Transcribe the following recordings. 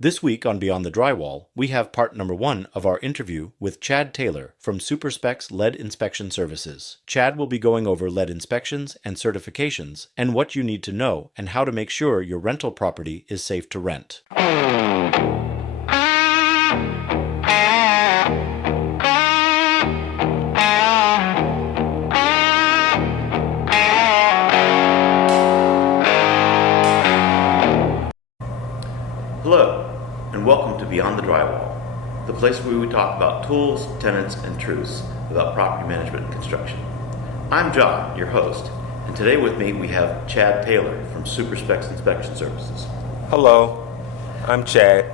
This week on Beyond the Drywall, we have part number 1 of our interview with Chad Taylor from SuperSpecs Lead Inspection Services. Chad will be going over lead inspections and certifications and what you need to know and how to make sure your rental property is safe to rent. Hello, and welcome to Beyond the Drywall, the place where we talk about tools, tenants, and truths about property management and construction. I'm John, your host, and today with me we have Chad Taylor from SuperSpecs Inspection Services. Hello, I'm Chad.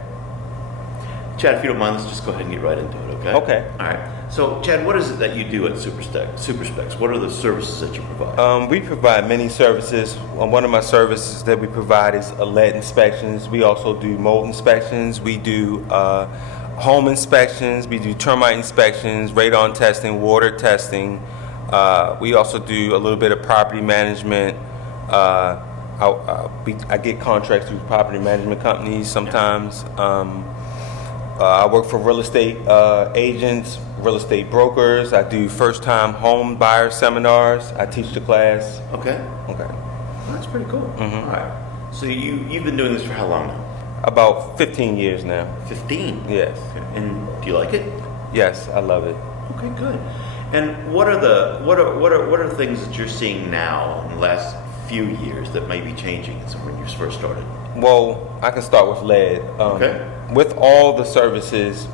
Chad, if you don't mind, let's just go ahead and get right into it, okay? Okay. All right. So, Chad, what is it that you do at SuperSpecs? What are the services that you provide? We provide many services. One of my services that we provide is lead inspections. We also do mold inspections. We do home inspections. We do termite inspections, radon testing, water testing. We also do a little bit of property management. I get contracts through property management companies sometimes. I work for real estate agents, real estate brokers. I do first-time home buyer seminars. I teach the class. Okay. Okay. Well, that's pretty cool. All right. So you've been doing this for how long now? About 15 years now. 15? Yes. Okay. And do you like it? Yes, I love it. Okay, good. And what are things that you're seeing now in the last few years that may be changing when you first started? Well, I can start with lead. Okay. With all the services,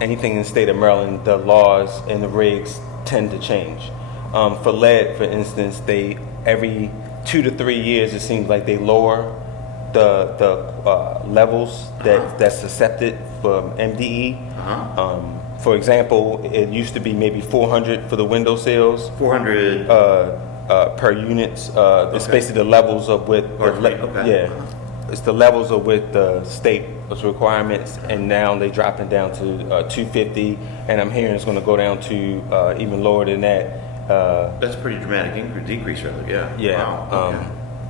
anything in the state of Maryland, the laws and the regs tend to change. For lead, for instance, they every 2 to 3 years it seems like they lower the levels that's accepted for MDE. For example, it used to be maybe 400 for the window sills. 400 per units. It's basically the levels of with it's the levels of with the state requirements, and now they're dropping down to 250, and I'm hearing it's going to go down to even lower than that. That's a pretty dramatic decrease, rather. Yeah. Yeah. Wow. Okay.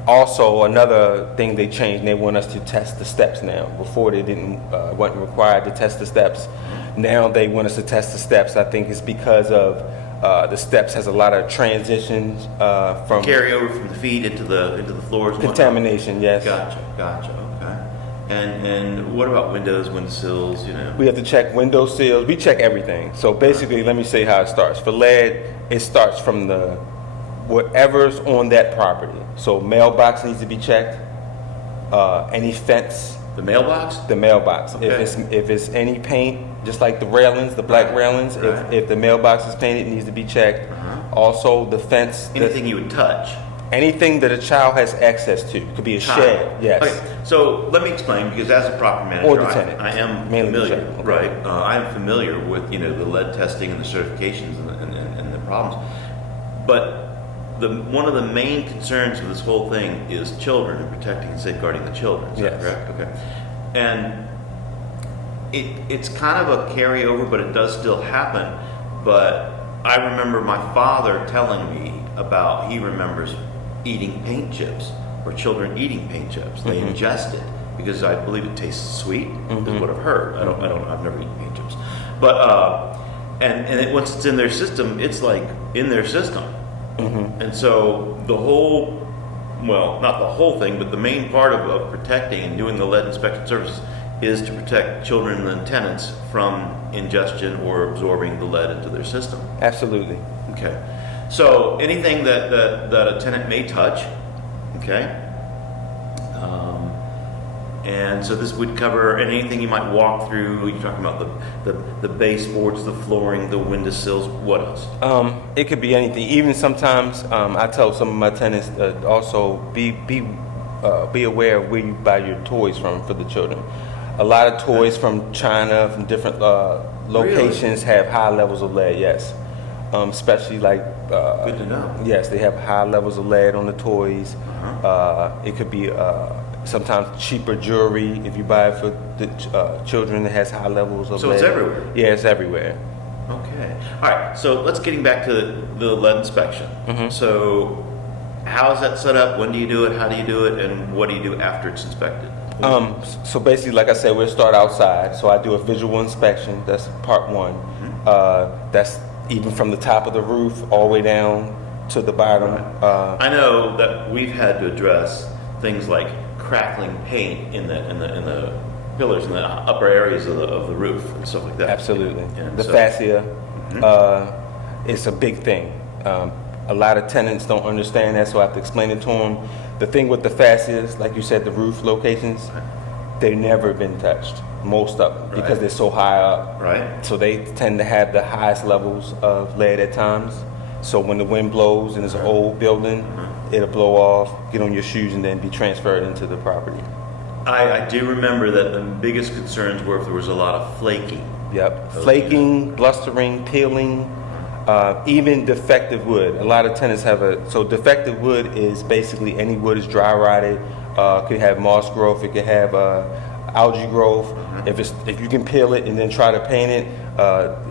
Also, another thing they changed, they want us to test the steps now. Before they wasn't required to test the steps. Now they want us to test the steps. I think it's because of the steps has a lot of transitions from Carry over from the feet into the floors. Contamination, yes. Gotcha. Okay. And what about windows, windowsills? We have to check window sills. We check everything. So basically, let me say how it starts. For lead, it starts from the whatever's on that property. So mailbox needs to be checked. Any fence. The mailbox? The mailbox. Okay. If it's any paint, just like the railings, the black railings, if the mailbox is painted, it needs to be checked. Also, the fence. Anything you would touch. Anything that a child has access to. It could be a shed, yes. Okay, so let me explain, because as a property manager, Or the tenant. I am Mainly the familiar, tenant, okay. right? I am familiar with the lead testing and the certifications and the problems. But one of the main concerns of this whole thing is children and protecting and safeguarding the children. Is that correct? Okay. And it's kind of a carryover, but it does still happen. But I remember my father telling me about, he remembers eating paint chips, or children eating paint chips. They ingest it because I believe it tastes sweet, is what I've heard. I've never eaten paint chips. But, once it's in their system, it's like in their system. And so the whole, well, not the whole thing, but the main part of protecting and doing the lead inspection services is to protect children and tenants from ingestion or absorbing the lead into their system. Absolutely. Okay. So anything that a tenant may touch, okay? And so this would cover anything you might walk through. You're talking about the baseboards, the flooring, the windowsills. What else? It could be anything. Even sometimes I tell some of my tenants also be aware of where you buy your toys from for the children. A lot of toys from China, from different locations, have high levels of lead. Yes, especially like. Good to know. Yes, they have high levels of lead on the toys. It could be sometimes cheaper jewelry if you buy it for the children that has high levels of lead. So it's everywhere? Yeah, it's everywhere. Okay. All right. So let's getting back to the lead inspection. So how is that set up? When do you do it? How do you do it? And what do you do after it's inspected? So basically, like I said, we'll start outside. So I do a visual inspection. That's part one. That's even from the top of the roof all the way down to the bottom. I know that we've had to address things like crackling paint in the pillars in the upper areas of the roof and stuff like that. Absolutely. And The so- fascia is a big thing. A lot of tenants don't understand that, so I have to explain it to them. The thing with the fascias, like you said, the roof locations, they've never been touched, most of them, because Right. they're so high up. Right. So they tend to have the highest levels of lead at times. So when the wind blows and it's an old building, it'll blow off, get on your shoes, and then be transferred into the property. I do remember that the biggest concerns were if there was a lot of flaking. Yep. Flaking, blustering, peeling, even defective wood. A lot of tenants have so defective wood is basically any wood is dry rotted, could have moss growth, it could have algae growth. If you can peel it and then try to paint it,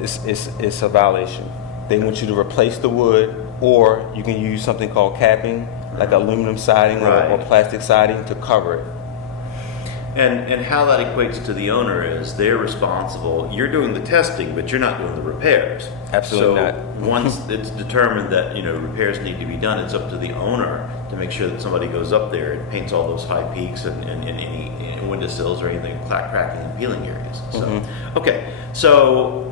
it's a violation. They want you to replace the wood, or you can use something called capping, like aluminum siding or Right. plastic siding to cover it. And how that equates to the owner is they're responsible. You're doing the testing, but you're not doing the repairs. Absolutely so not. Once it's determined that repairs need to be done, it's up to the owner to make sure that somebody goes up there and paints all those high peaks and any windowsills or anything cracking and peeling areas. So okay, so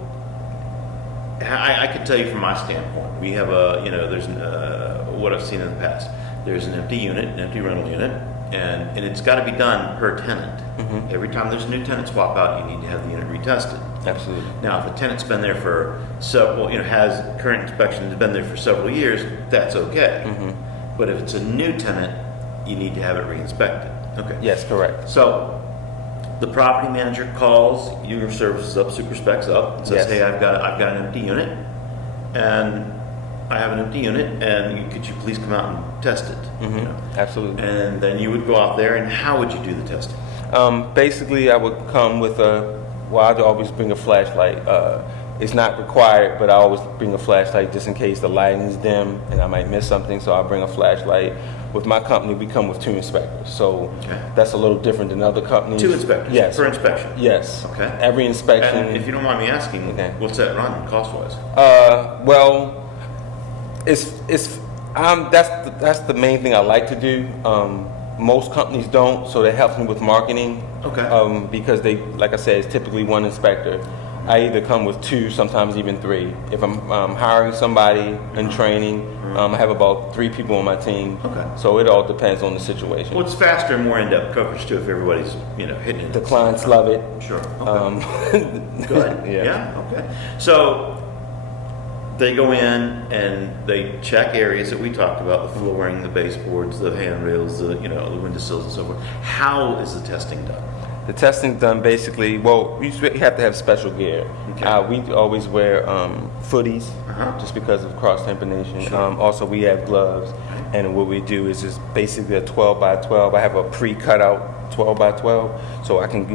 I can tell you from my standpoint, we have there's what I've seen in the past. There's an empty unit, an empty rental unit, and it's got to be done per tenant. Every time there's a new tenant swap out, you need to have the unit retested. Absolutely. Now, if a tenant's been there for several, has current inspection, has been there for several years, that's okay. But if it's a new tenant, you need to have it re-inspected. Okay. Yes, correct. So the property manager calls Human Services up, super specs up, and says, Yes. "Hey, I've got an empty unit, and I have an empty unit, and could you please come out and test it?" Absolutely. And then you would go out there, and how would you do the testing? Basically, I would come with I'd always bring a flashlight. It's not required, but I always bring a flashlight just in case the lighting is dim and I might miss something, so I'll bring a flashlight. With my company, we come with 2 inspectors, so Okay. that's a little different than other companies. 2 inspectors Yes. per inspection. Yes. Okay. Every inspection. And if you don't mind me asking, Okay. what's that run cost-wise? Well, that's the main thing I like to do. Most companies don't, so that helps me with marketing. Okay. Because they, like I said, it's typically 1 inspector. I either come with 2, sometimes even 3. If I'm hiring somebody in training, I have about 3 people on my team. Okay. So it all depends on the situation. Well, it's faster and more in-depth coverage too if everybody's hitting it. The clients love it. Sure. Okay. Good. Yeah. Okay. So they go in and they check areas that we talked about: the flooring, the baseboards, the handrails, the windowsills, and so forth. How is the testing done? The testing's done basically, we have to have special gear. Okay. We always wear footies Uh-huh. just because of cross-contamination. Sure. Also, we have gloves. And what we do is just basically a 12 by 12. I have a pre-cut out 12 by 12, so I can,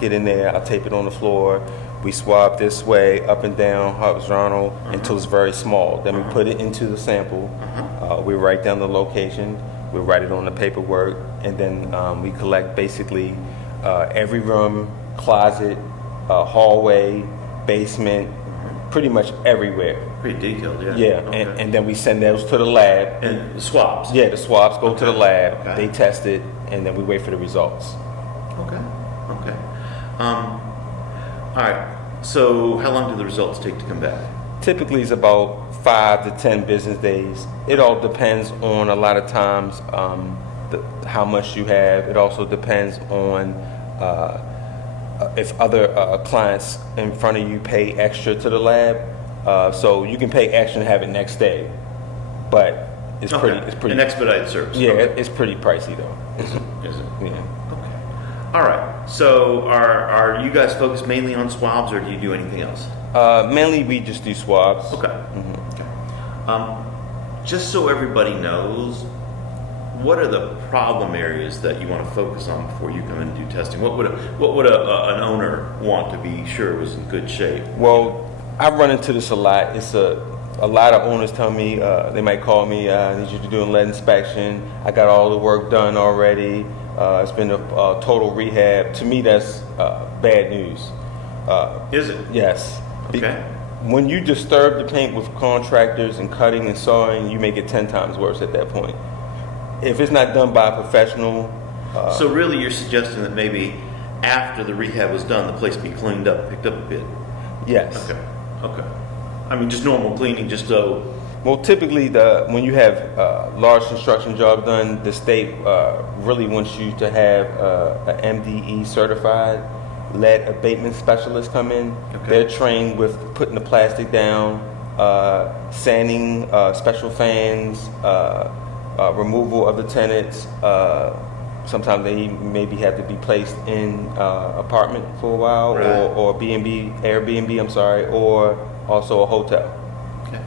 get in there. I'll tape it on the floor. We swab this way, up and down, horizontal, until it's very small. Then we put it into the sample. We write down the location. We write it on the paperwork, and then we collect basically every room, closet, hallway, basement, pretty much everywhere. Pretty detailed, yeah. Yeah, Okay. and then we send those to the lab. And the swabs. Yeah, the swabs go to the lab, Okay. they test it, and then we wait for the results. Okay. Okay. All right. So how long do the results take to come back? Typically, it's about 5 to 10 business days. It all depends on, a lot of times, how much you have. It also depends on if other clients in front of you pay extra to the lab. So you can pay extra and have it next day, but it's Okay. pretty. An expedited service. Yeah, Okay. it's pretty pricey though. Is it? Yeah. Okay. All right. So are you guys focused mainly on swabs, or do you do anything else? Mainly we just do swabs. Okay. Okay. Just so everybody knows, what are the problem areas that you want to focus on before you come in and do testing? What would an owner want to be sure was in good shape? Well, I run into this a lot. It's a lot of owners tell me, they might call me, I need you to do a lead inspection. I got all the work done already. It's been a total rehab. To me, that's bad news. Is it? Yes. Okay. When you disturb the paint with contractors and cutting and sawing, you make it 10 times worse at that point. If it's not done by a professional, So really, you're suggesting that maybe after the rehab was done, the place be cleaned up, picked up a bit. yes. Okay. Okay. I mean, just normal cleaning, just so. Well, typically, when you have large construction jobs done, the state really wants you to have an MDE certified lead abatement specialist come in. Okay. They're trained with putting the plastic down, sanding, special fans, removal of the tenants. Sometimes they maybe have to be placed in apartment for a while, Right. or B&B, Airbnb, I'm sorry, or also a hotel. Okay.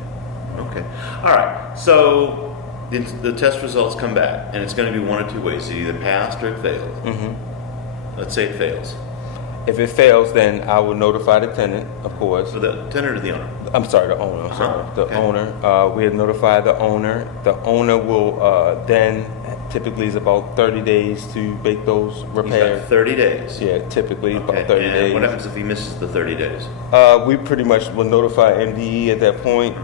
Okay. All right. So the test results come back, and it's going to be one of two ways: it either passed or it failed. hmm Let's say it fails. If it fails, then I will notify the tenant, of course. So the tenant or the owner? I'm sorry, the owner. I'm sorry, the Okay. owner. We'll notify the owner. The owner will then typically is about 30 days to make those He's repairs. got 30 days. Yeah, typically Okay. about 30 and days. what happens if he misses the 30 days? We pretty much will notify MDE at that point,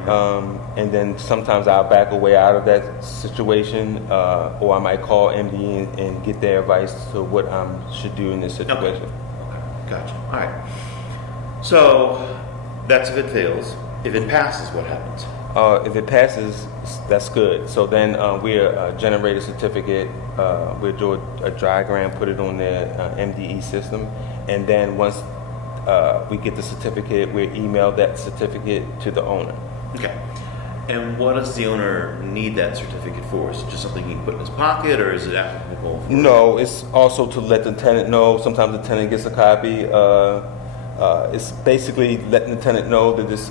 and then sometimes I'll back away out of that situation, or I might call MDE and get their advice to what I should do in this situation. Okay. Gotcha. All right. So that's if it fails. If it passes, what happens? If it passes, that's good. So then we'll generate a certificate. We'll do a diagram, put it on the MDE system, and then once we get the certificate, we'll email that certificate to the owner. Okay. And what does the owner need that certificate for? Is it just something he can put in his pocket, or is it applicable for? No, it's also to let the tenant know. Sometimes the tenant gets a copy. It's basically letting the tenant know that this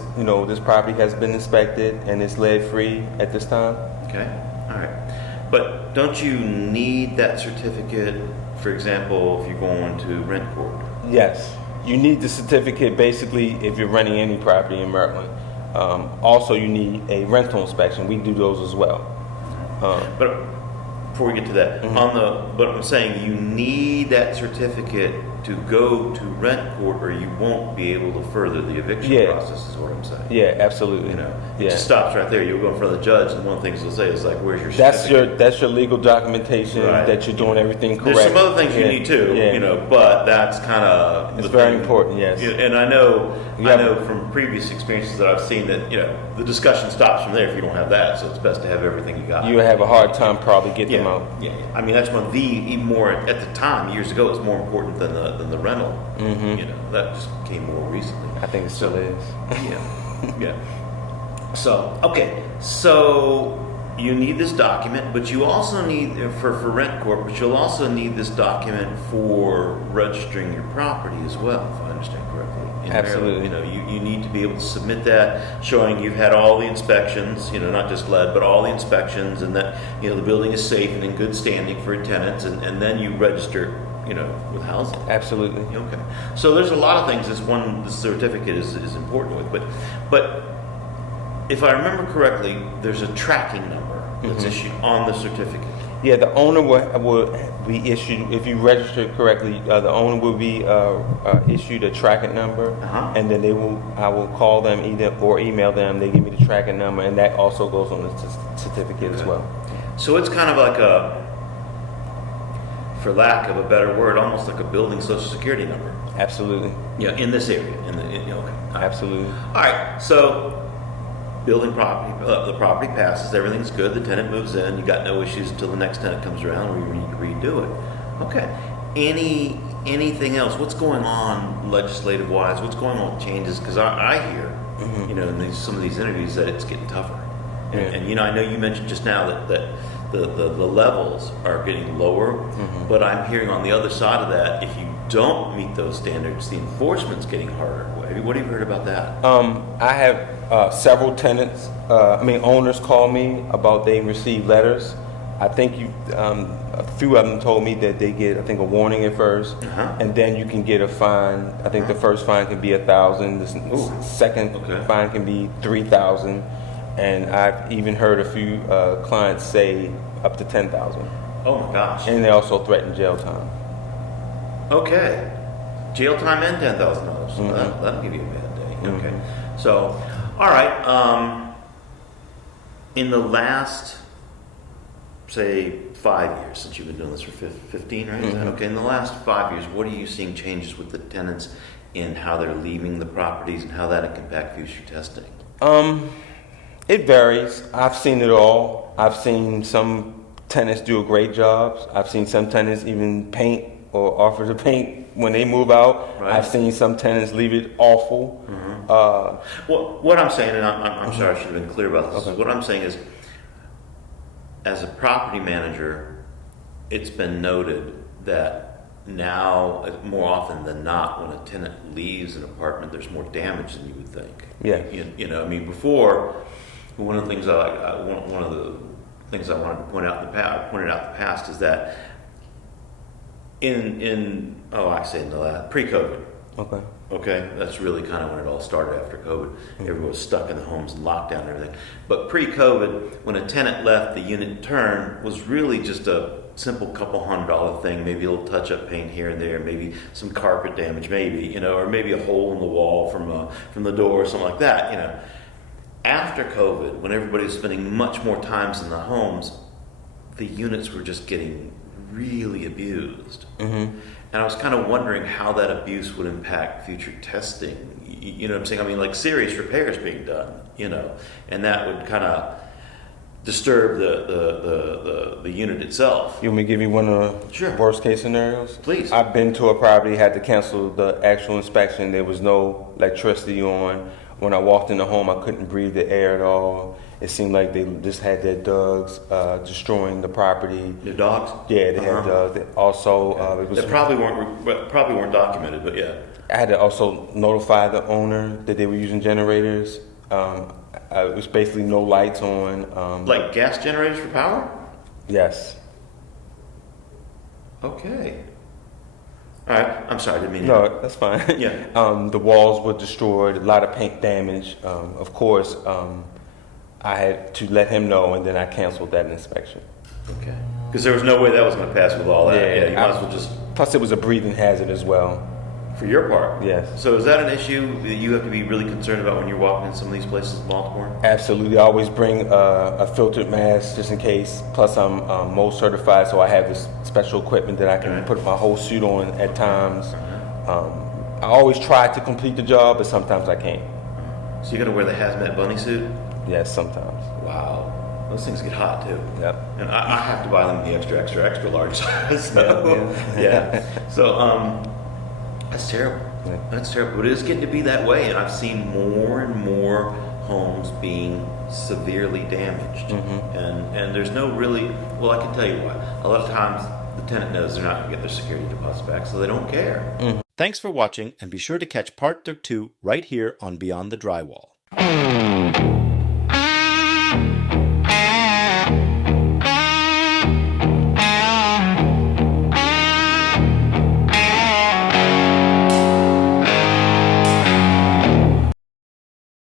property has been inspected and it's lead free at this time. Okay. All right. But don't you need that certificate, for example, if you're going to rent court? Yes, you need the certificate basically if you're renting any property in Maryland. Also, you need a rental inspection. We do those as well. But before we get to that, but I'm saying you need that certificate to go to rent court, or you won't be able to further the eviction Yeah. process. Is what I'm saying. Yeah, absolutely. You know, it yeah. just stops right there. You'll go in front of the judge, and one of the things they'll say is like, "Where's your That's certificate?" your legal documentation Right. that you're doing everything correct. There's some other things you Yeah. need too, Yeah. you know, but that's kind of It's very important, yes. And I know Yeah. from previous experiences that I've seen that the discussion stops from there if you don't have that. So it's best to have everything you got. You have a hard time probably getting them Yeah, out. yeah. I mean, that's one of the even more at the time years ago. It was more important than the rental. Mm-hmm. That just came more recently. I think it still is. Yeah, yeah. So okay, so you need this document, but you also need for rent court, but you'll also need this document for registering your property as well, if I understand correctly. In Absolutely. Maryland. You need to be able to submit that showing you've had all the inspections, not just lead, but all the inspections, and that the building is safe and in good standing for tenants, and then you register, with housing. Absolutely. Okay. So there's a lot of things this certificate is important with, but if I remember correctly, there's a tracking number that's issued on the certificate. Yeah, the owner will be issued, if you register correctly, the owner will be issued a tracking number, and then I will call them or email them. They give me the tracking number, and that also goes on the certificate as well. So it's kind of like for lack of a better word, almost like a building social security number. Absolutely. Yeah, in this area. Okay. Absolutely. All right. So building property, the property passes, everything's good. The tenant moves in. You got no issues until the next tenant comes around. We need to redo it. Okay. Anything else? What's going on legislative wise? What's going on with changes? Because I hear, in some of these interviews that it's getting tougher. Yeah. And I know you mentioned just now that the levels are getting lower, but I'm hearing on the other side of that, if you don't meet those standards, the enforcement's getting harder. What have you heard about that? I have several tenants, owners call me about they received letters. I think a few of them told me that they get, a warning at first, and then you can get a fine. I think the first fine can be $1,000. The second fine can be $3,000, and I've even heard a few clients say up to $10,000. Oh my gosh. And they also threaten jail time. Okay. Jail time and $10,000. So that'll give you a bad day. Okay. So, all right. In the last, say, 5 years, since you've been doing this for 15, right? Is that okay? In the last 5 years, what are you seeing changes with the tenants in how they're leaving the properties and how that can impact future testing? It varies. I've seen it all. I've seen some tenants do a great job. I've seen some tenants even paint or offer to paint when they move out. Right. I've seen some tenants leave it awful. Well, what I'm saying, and I'm sorry I should have been clear about this. Okay. What I'm saying is, as a property manager, it's been noted that now, more often than not, when a tenant leaves an apartment, there's more damage than you would think. Yeah. You know, I mean, before, one of the things one of the things I wanted to point out in the past, pointed out in the past, is that pre-COVID. Okay. Okay, that's really kind of when it all started after COVID. Everyone was stuck in the homes and lockdown and everything. But pre-COVID, when a tenant left, the unit turn was really just a simple couple $100 thing, maybe a little touch-up paint here and there, maybe some carpet damage, maybe, you know, or maybe a hole in the wall from the door or something like that, you know. After COVID, when everybody was spending much more times in the homes, the units were just getting really abused. And I was kind of wondering how that abuse would impact future testing. You know what I'm saying? I mean, like serious repairs being done, you know, and that would kind of disturb the unit itself. You want me to give you one of the Sure. worst case scenarios? Please. I've been to a property, had to cancel the actual inspection. There was no electricity on. When I walked in the home, I couldn't breathe the air at all. It seemed like they just had their dogs destroying the property. The dogs? Yeah, they had dogs. Also, it was. That probably weren't documented, but yeah. I had to also notify the owner that they were using generators. It was basically no lights on. Like gas generators for power? Yes. Okay. All right. I'm sorry, I didn't mean to. No, that's fine. Yeah. The walls were destroyed, a lot of paint damage. Of course, I had to let him know, and then I canceled that inspection. Okay. Because there was no way that was going to pass with all that. Yeah, You might as well just, Plus, it was a breathing hazard as well. for your part. Yes. So is that an issue that you have to be really concerned about when you're walking in some of these places in Baltimore? Absolutely. I always bring a filtered mask just in case. Plus, I'm mold certified, so I have this special equipment that I can Right. put my whole suit on at times. I always try to complete the job, but sometimes I can't. So you got to wear the hazmat bunny suit? Yes, sometimes. Wow. Those things get hot too. Yep. And I have to buy them in the extra large size. So, yeah. So, that's terrible. Yeah. That's terrible. But it is getting to be that way, and I've seen more and more homes being severely damaged. And there's no really, well, I can tell you why. A lot of times the tenant knows they're not going to get their security deposits back, so they don't care. Thanks for watching, and be sure to catch part 2 right here on Beyond the Drywall.